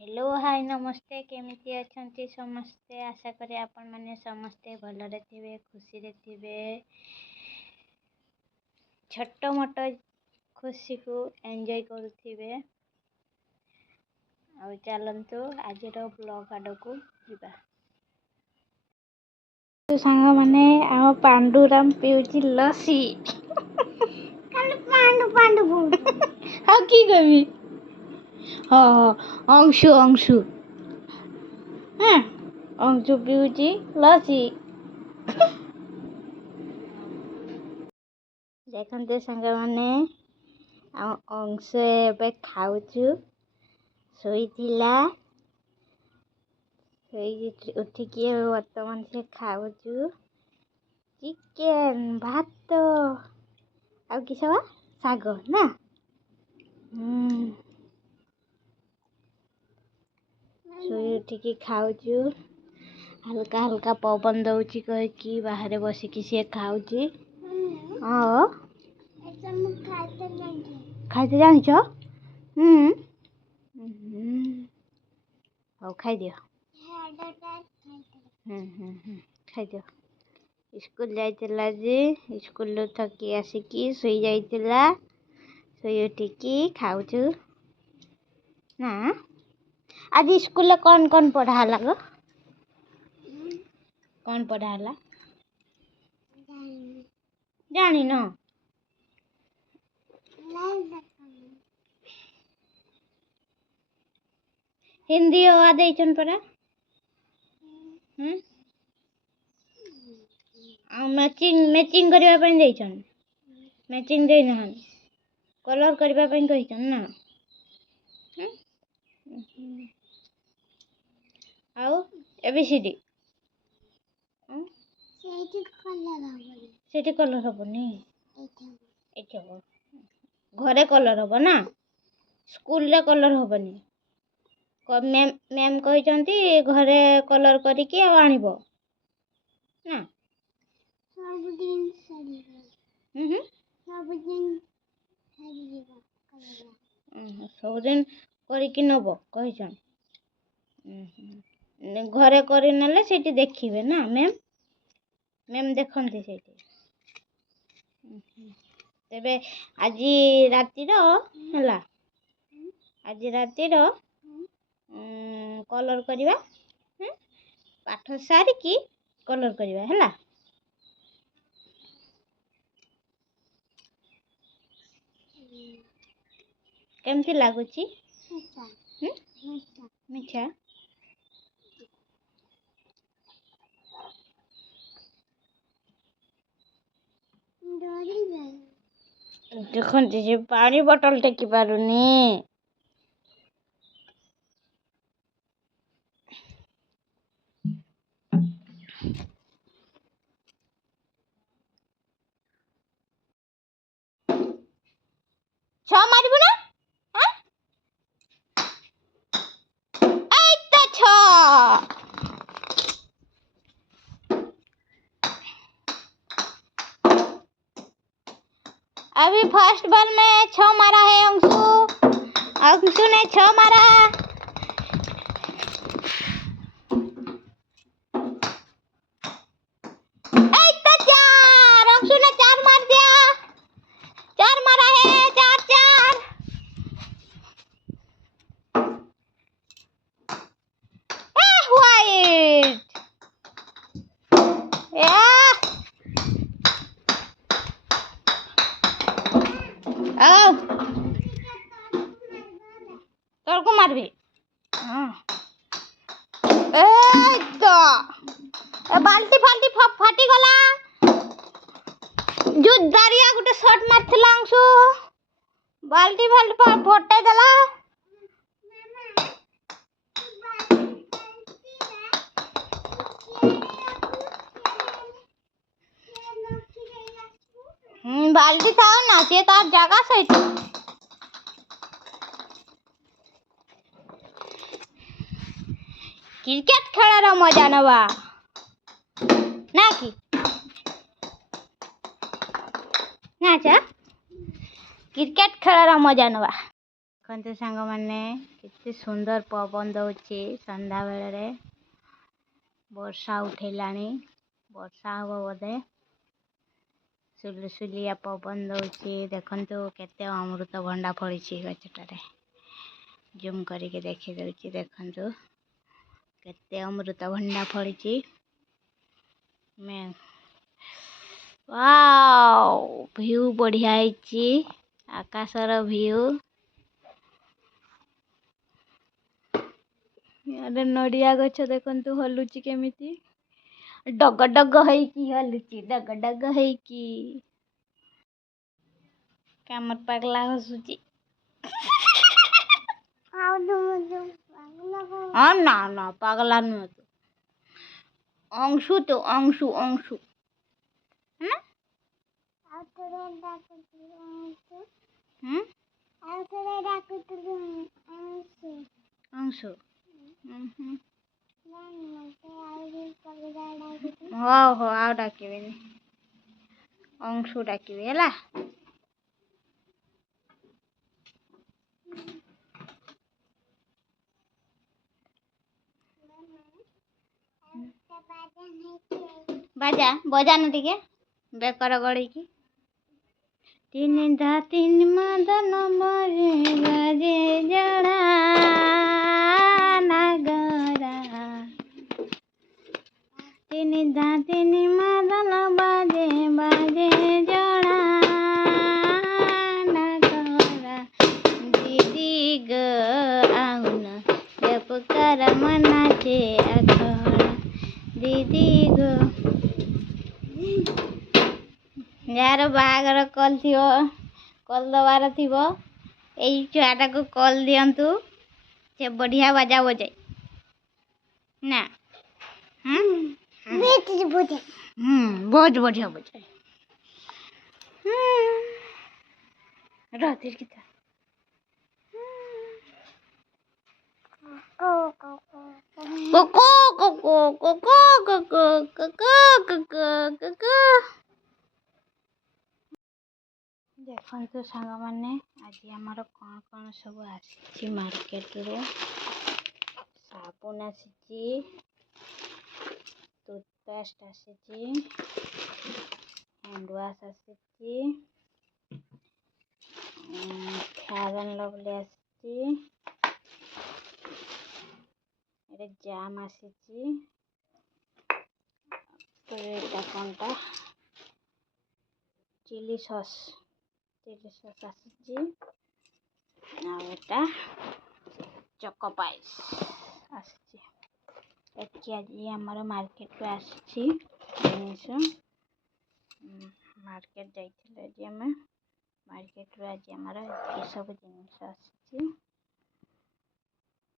Hello hi नमस्ते केमिति अछंती समस्ते आशा करी आपण माने समस्ते भलरे थिबे खुशी रे थिबे छोट मोट खुशी को एंजॉय करुथिबे। आ चलंतु आज ब्लॉग आड़ को जीवा। तो सांग माने आ पांडुराम पिउची लसी खाली पांडु पांडु बोल हाउ की कभी हाँ अंशु अंशु हाँ अंशु पिउची लसी देखते सांग माने अंश एबे खाऊचु शोइथिला उठिकी वर्तमान से खाऊचु चिकेन भात आउ कि सब साग ना शोई उठिकी खाऊचु हल्का हल्का पवन दउची कहि बाहर बसिकी से खाऊची। हाँ खाइते जानिछ हौ खाई दियो खाई दियो। स्कूल जाइतिला जे स्कूल थकी आसिकी सोई जाइतिला सोई उठिकी खाऊचु ना। आज स्कूल कौन कौन पढ़ा गो कौन पढ़ा जानी न हिंदी हुआ देचन परा मैचिंग मैचिंग करबा पई देचन मैचिंग दे नहन कलर करबा पई कहिचन ना आउ एबीसीडी सेठी कलर हबनी एठी हबो घरे कलर हबो ना स्कूल रे कलर हबनी मैम कहिचंती घरे कलर करिकी आ आनिबो ना सब दिन सब दिन करिकी नबो कहिचन घरे करी नेले सेठी देखिबे ना मैम मैम देखंती सेठी तेबे आजी राती रो हला आजी राती रो कलर करिवा पाठ सारी की कलर करिवा हला केमती लागुची मिठा देखंती जे पानी बोतल टेकी पारुनी छ मारिबो ना हां आई त छ अभी फर्स्ट बॉल में 6 मारा है अंशु ने 6 मारा अंशु ने 4 मार दिया 4 मारा है 4 वाइट आओ तोर को मारबी बाल्टी फाल्टी फाटी गला जो दारिया गुटे शॉट मारथिला अंशु बाल्टी फाल्टी फटाई देला बाल्टी था ना से तार जगह सहित क्रिकेट खेलार मजा नवा ना कि ना चा क्रिकेट खेलार मजा नवा ଦେଖନ୍ତୁ ସାଙ୍ଗମାନେ କେତେ ସୁନ୍ଦର ପବନ ଦଉଛି ସନ୍ଧ୍ୟା ବେଳରେ। ବର୍ଷା ଉଠେଇଲାଣି, ବର୍ଷା ହବ ବୋଧେ। ସୁଲସୁଲିଆ ପବନ ଦଉଛି। ଦେଖନ୍ତୁ କେତେ ଅମୃତଭଣ୍ଡା ଫଳିଛି ଗଛଟାରେ। ଜୁମ୍ କରିକି ଦେଖି ଦଉଛି। ଦେଖନ୍ତୁ କେତେ ଅମୃତଭଣ୍ଡା ଫଳିଛି। ୱାଓ, ଭିଉ ବଢ଼ିଆ ହେଇଛି, ଆକାଶର ଭିଉ। ଇଆଡ଼େ ନଡ଼ିଆ ଗଛ ଦେଖନ୍ତୁ ହଲୁଛି କେମିତି, ଡଗ ଡଗ ହେଇକି ହଲୁଛି, ଡଗ ଡଗ ହେଇକି। କାମର ପାଗଲା ହସୁଛି। ହଁ ନା ନା ପାଗଲା ନୁହଁ ତୁ, ଅଂଶୁ ତ ଅଂଶୁ ଅଂଶୁ ନା। ଅଂଶୁ ହଉ ହଉ ଆଉ ଡାକିବିନି, ଅଂଶୁ ଡାକିବି ହେଲା। ବାଜା ବଜାନ ଟିକେ ବେକର ଗଳେଇକି। ତିନି ଧା ତିନି ମାଦନ ବାଜେ ବାଜେ ଜଣା ନାଗରା। ତିନି ଧା ତିନି ମାଦନ ବାଜେ ବାଜେ ଜଣା ନାଗରା। ଦିଦି ଗ ଆଉନ ଏ ପୁକାର ମନାଚେ ଆଖଡ଼ା। ଦିଦି ଗୋ ଯାହାର ବାହାଘର କଲ୍ ଥିବ, କଲ୍ ଦେବାର ଥିବ, ଏଇ ଛୁଆଟାକୁ କଲ୍ ଦିଅନ୍ତୁ। ସେ ବଢ଼ିଆ ବାଜା ବଜାଏ ନା। ବହୁତ ବଢ଼ିଆ ବଜାଏ। ରାତିର ଗୀତ କୋକୋ କୋକୋ କୋକୋ କୋକୋ କୋକୋ କୋକୋ କୋକୋ। ଦେଖନ୍ତୁ ସାଙ୍ଗମାନେ ଆଜି ଆମର କ'ଣ କ'ଣ ସବୁ ଆସିଛି ମାର୍କେଟରୁ। ସାବୁନ ଆସିଛି, ଟୁଥପେଷ୍ଟ ଆସିଛି, ହ୍ୟାଣ୍ଡ ୱାଶ୍ ଆସିଛି, ଫେୟାର୍ ଆଣ୍ଡ ଲଭଲି ଆସିଛି, ଏଠି ଜାମ୍ ଆସିଛି, ଏଇଟା କ'ଣଟା ଚିଲି ସସ୍ ଆସିଛି, ଆଉ ଏଟା ଚକୋ ପାଇସ୍ ଆସିଛି। ଏତିକି ଆଜି ଆମର ମାର୍କେଟରୁ ଆସିଛି ଜିନିଷ। ମାର୍କେଟ ଯାଇଥିଲେ ଆଜି ଆମେ, ମାର୍କେଟରୁ ଆଜି ଆମର ଏସବୁ ଜିନିଷ ଆସିଛି।